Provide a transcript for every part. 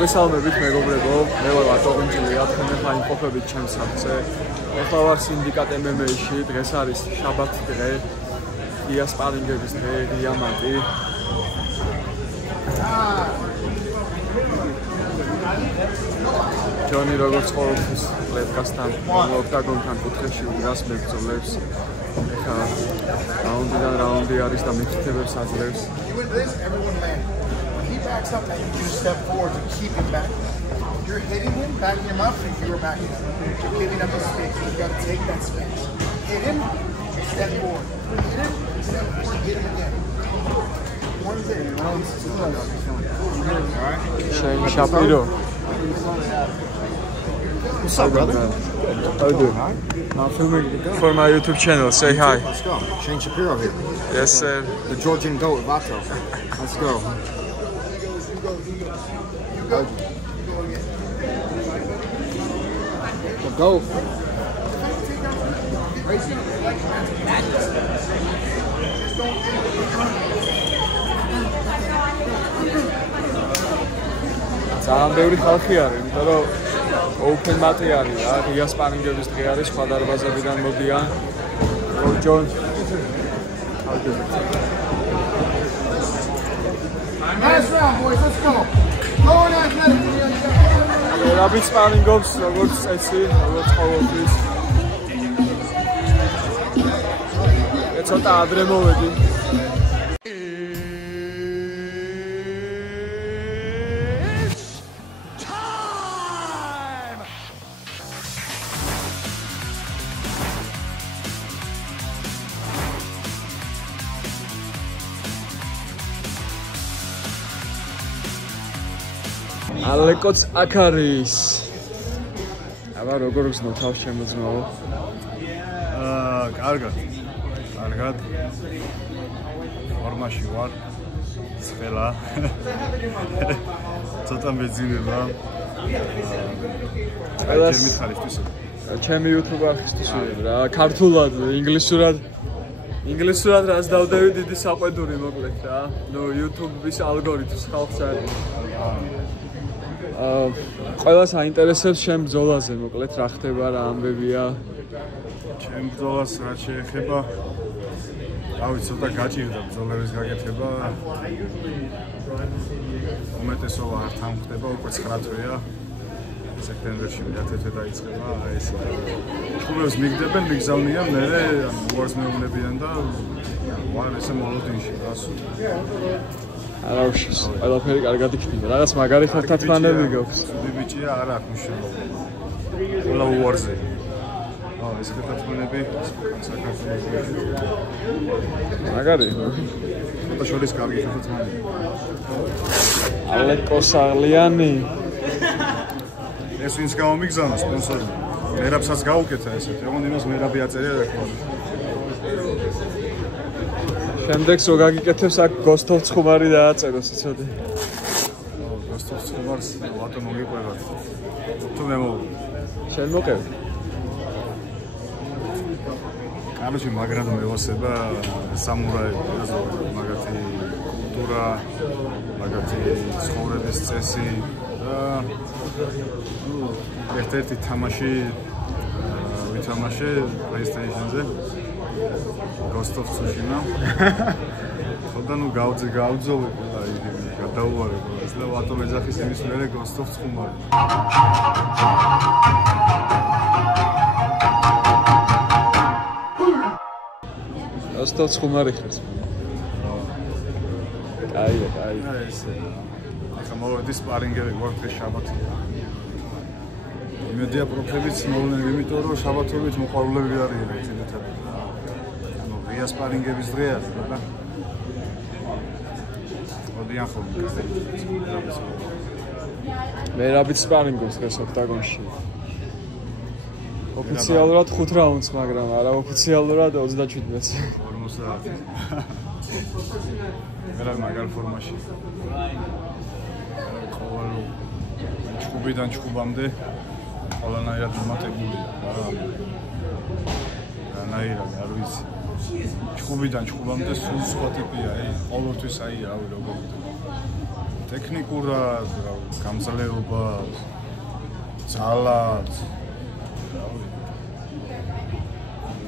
მოგესალმებით მეგობრებო, მე ვარ ატოღინჯილია, თქვენ ახლა იმყოფებით ჩემს სახლზე. ახლა ვარ სინდიკატ MMA-ში, დღეს არის შაბათი დღე, ღია სპარინგების დღე, ღია მარტი. ჯონი როგორც ყოველთვის ლეპკასთან, ოქტაგონთან კუთხეში უდგას მებრძოლებს. ეხლა რაუნდიდან რაუნდი არის და მიფრთხებებს აძლევს. Backs up and you do step forward to keep him back. If you're hitting him, backing him up, if you're backing him, you're giving up a space. You've got to take that space. Hit him, step forward. Hit him, step forward, hit him again. One's in. Shane Shapiro. What's up, brother? How do? I'm filming for my YouTube channel. Say hi. Let's go. Shane Shapiro here. Yes, sir. The Georgian goat, Vato. Let's go. The goat. ძალიან ბევრი ხალხი არის, იმიტომ რომ open mati არის რა, ღია სპარინგების დღე არის, სხვა დარბაზებიდან მოდიან. ჯონ. Nice round, boys. Let's go. Going athletic. რაბიც სპარინგობს, როგორც წესი, როგორც ყოველთვის. ცოტა ადრე მოვედი. ალეკოც აქ არის. აბა როგორ გზნო თავს შემოძმაო? კარგად. ფორმაში ვარ. ცხელა. ცოტა მეძინება. ყველას მითხარისთვის. ჩემი YouTube არხისთვის რა, ქართულად, ინგლისურად რას დავდევი დიდი საყვედური მოკლედ რა. ნუ YouTube-ის ალგორითმს ხალხს არის. ყველას აინტერესებს ჩემ ბრძოლაზე, მოკლედ რა ხდება, რა ამბებია. ჩემ ბრძოლას რაც შეეხება, რავი, ცოტა გაჭირდა ბრძოლების გაკეთება. უმეტესობა არ თანხდება, უკვე 9 თვეა. სექტემბერში მე-11 დაიწყება, აი ეს. ჩხუბებს მიგდებენ, მიგზავნიან, მერე უარს მეუბნებიან და ვარ ესე მოლოდინში, რასო. არაუშის, ყველაფერი კარგად იქნება. რაღაც მაგარი ხალხთათმანები გაქვს. ცუდი ბიჭია, არა აქვს მნიშვნელობა. ყველა უარზე. ეს ხალხთათმანები საქართველოში. მაგარი. და შორის კარგი ხალხთათმანები. ალეკო საღლიანი. ეს ვინც გამომიგზავნა სპონსორი. მერაბსაც გაუკეთა ესეთი. ოღონდ იმას მერაბი აწერია და ხო. შემდეგს რო გაგიკეთებს აქ გოსტოვ ცხუმარი დააწეროს იცოდი. გოსტოვ ცხუმარს ვატო მოგიყვება. თუ მე მო შენ მოყევი. კაროჩი მაგრად მევასება სამურაები, მაგათი კულტურა, მაგათი ცხოვრების წესი და ერთ-ერთი თამაში ვითამაშე PlayStation-ზე. Ghost of Tsushima. ხოდა ნუ გავძოვი ყველა იგი გადაუვარე ყველას და ვატო მეძახის იმის მერე Ghost of Tsushima. Ghost of Tsushima ხერს. კაია. ესე. ახლა მოვედი სპარინგები გვაქვს შაბათი. მედია პროფებიც მოვლენ, იმიტომ რომ შაბათობით მოყვარულები არიან ძირითადად. ღია სპარინგების დღეა და მოდიან ხოლმე. მე რაბიც სპარინგობს დღეს ოქტაგონში. ოფიციალურად 5 რაუნდს, მაგრამ არა ოფიციალურად 37-ს. 50. მე რა მაგარ ფორმაში. ყოველ ჩხუბიდან ჩხუბამდე ყველანაირად მომატებულია. რანაირად არ ვიცი. ჩხუბიდან ჩხუბამდე სულ სხვა ტიპია, ყოველთვის აი რავი როგორ ტექნიკურად, გამძლეობას, ძალას.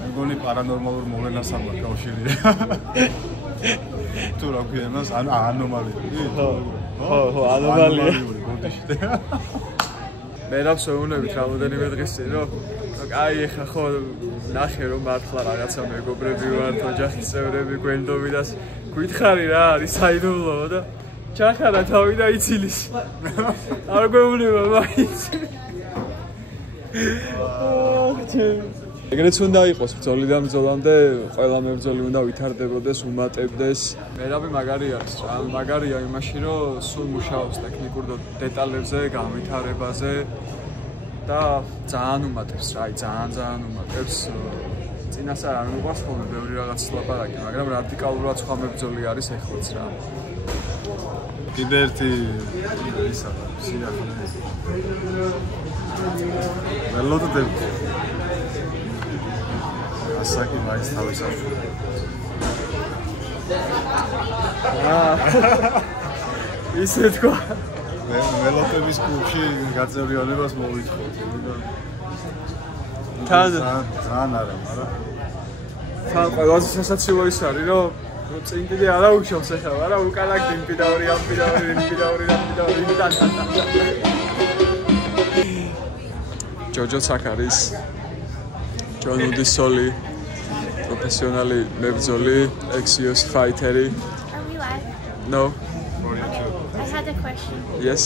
მეგონი პარანორმალურ მოვლენასთან მოკავშირეა. თუ რა ქვია მას, ანომალიური. ხო, ანომალია. გოდიშდა. მე რავსეუნებით რამოდენიმე დღის წინ, რომ აი ეხა ხო ნახე რომ მართლა რაღაცა მეგობრები ვართ, ოჯახის წევრები, გვენდობიდას გითხარი რა არის საიდუმლოა და ჩახარა თავი და იცილის. არ გვეუბნება მაინც. ეგრეც უნდა იყოს ბრძოლიდან ბრძოლამდე ყველა მებრძოლი უნდა ვითარდებოდეს, უმატებდეს. მერაბი მაგარი არის რა, მაგარია იმაში რომ სულ მუშაობს ტექნიკურ დეტალებზე, განვითარებაზე და ძალიან უმატებს რა, ძალიან უმატებს. წინასწარ არ მიყვარს ხოლმე ბევრი რაღაც ლაპარაკი, მაგრამ რადიკალურად სხვა მებრძოლი არის ეხლაც რა. კიდე ერთი ისა სიახლე. ველოდები. ასაკი მაინც თავისაფრთხე. ისე თქვა. ველოდების კლუბში გაწევრიანებას მოვითხოვთ. თან ძალიან არა, მაგრამ თან ყველაზე სასაცილო ის არის, რომ წინ კიდე არა უშავს ახლა, არა უკანაკდი მპიდაური თან. ჯოჯო საკარის ჯონ უდისოლი პროფესიონალი მებრძოლი, ex-UFC ფაიტერი. Are we live? No. I had a question. Yes.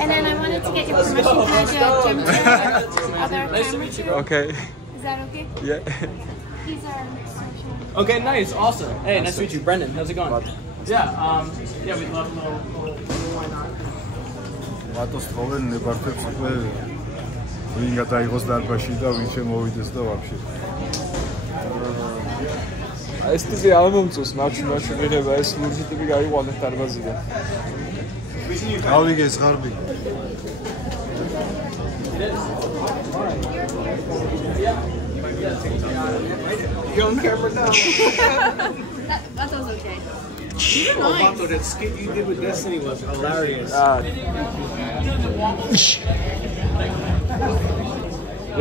And then I wanted to get your permission to do a gym tour other camera too. Okay. Is that okay? Yeah. These are social. Okay, nice, awesome. Hey, nice to meet you, Brendan. How's it going? Yeah, we'd love to know why not. ვატოს თხოვენ ნებართებს უკვე ვინ გადაიღოს დარბაზში და ვინ შემოვიდეს და ვაფშე. ეს ტიპი არ მომწონს მაჩვი მიღება ეს ლურჯი ტიპი გაიყვანეთ დარბაზიდან. გავიგეს ღარბი. You're on camera now. That was okay. Vato, that skit you did with Destiny was hilarious.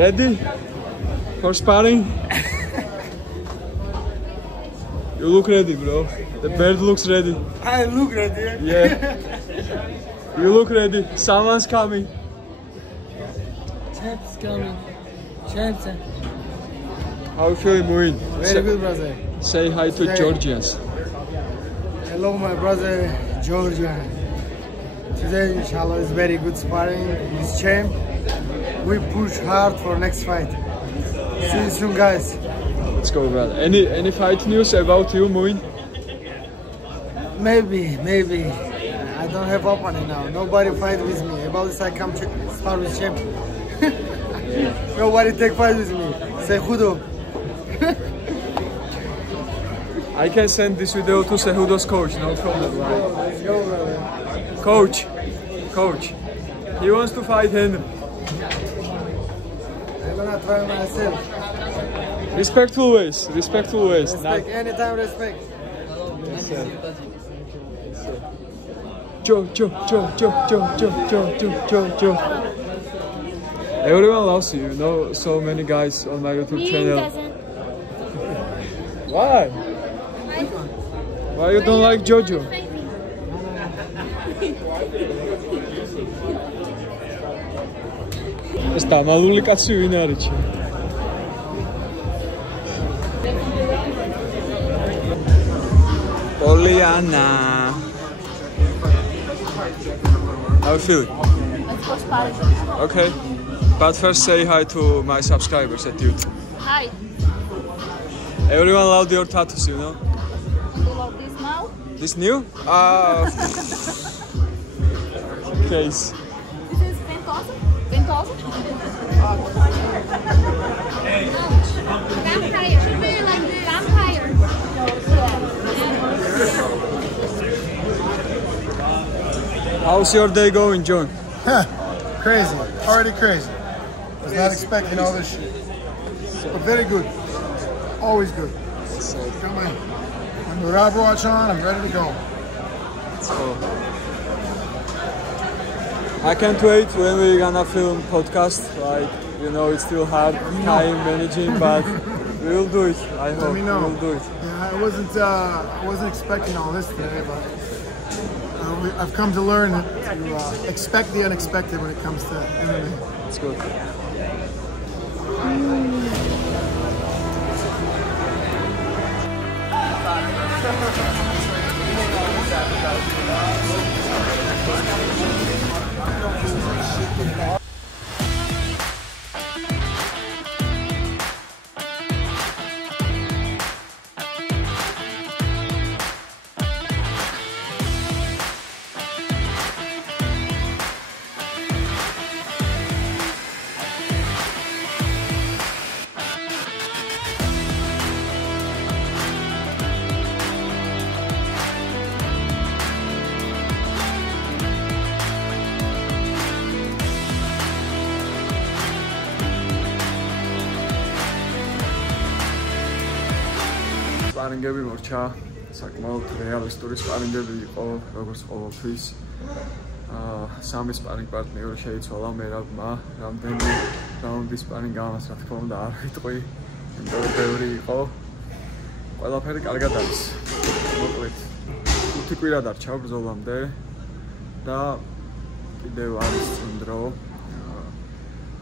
Ready for sparring? You look ready, bro. The bird looks ready. I look ready. Yeah. You look ready. Someone's coming. Champ's coming. Champ's. How you feeling, Muin? Very good, brother. Say hi to Georgians. Hello, my brother, Georgia. Today, inshallah, is very good sparring. He's champ. We push hard for next fight. See you soon, guys. Let's go, brother. Any fight news about you, Muin? Maybe. I don't have opponent now. Nobody fight with me. About this, I come start with champ. Nobody take fight with me. Say Hudo. I can send this video to Cejudo's coach, no problem. Let's go, brother. Coach, he wants to fight Henry. I'm gonna try myself. Respectful ways. Respect, anytime respect. Joe. Everyone loves you, you know, so many guys on my YouTube Mean channel. doesn't. Why? Why you don't like Jojo? ეს დამალული კაცი ვინ არის? Poliana. How you feeling? Let's go sparring. Okay. But first say hi to my subscribers at YouTube. Hi. Everyone loved your tattoos, you know? You love this now? This new? Case. This is Ventosa? Vampire. Should be like the vampire. How's your day going, John? Crazy. Already crazy. Was not expecting all this shit. But very good. Always good. Come on. I'm Bravo, Achan. I'm ready to go. So, I can't wait when we're gonna film podcast. Like, it's still hard time managing, but we will do it. I hope we will do it. Yeah, I wasn't expecting all this today, but I've come to learn to expect the unexpected when it comes to MMA. It's good. სპარინგები მორჩა, საკმაოდ რეალისტური სპარინგები იყო, როგორც ყოველთვის. სამი სპარინგ პარტნიორი შეიცვალა მერაბმა, რამდენი რაუნდის სპარინგამაც რა თქმა უნდა არ ვიტყვი, იმიტომ რომ ბევრი იყო. ყველაფერი კარგად არის. მოკლედ, 5 კვირა დარჩა ბრძოლამდე და კიდევ არის წინ დრო.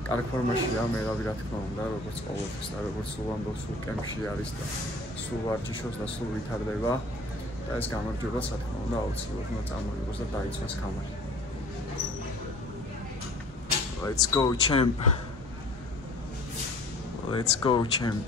კარგ ფორმაშია მერაბი რა თქმა უნდა, როგორც ყოველთვის და როგორც სულ ამბობს, სულ კემპში არის და სულ ვარჯიშობს და სულ ვითარდება და ეს გამარჯვება რა თქმა უნდა აუცილებლად უნდა წამოიღოს და დაიცვას კამარი. Let's go champ. Let's go champ.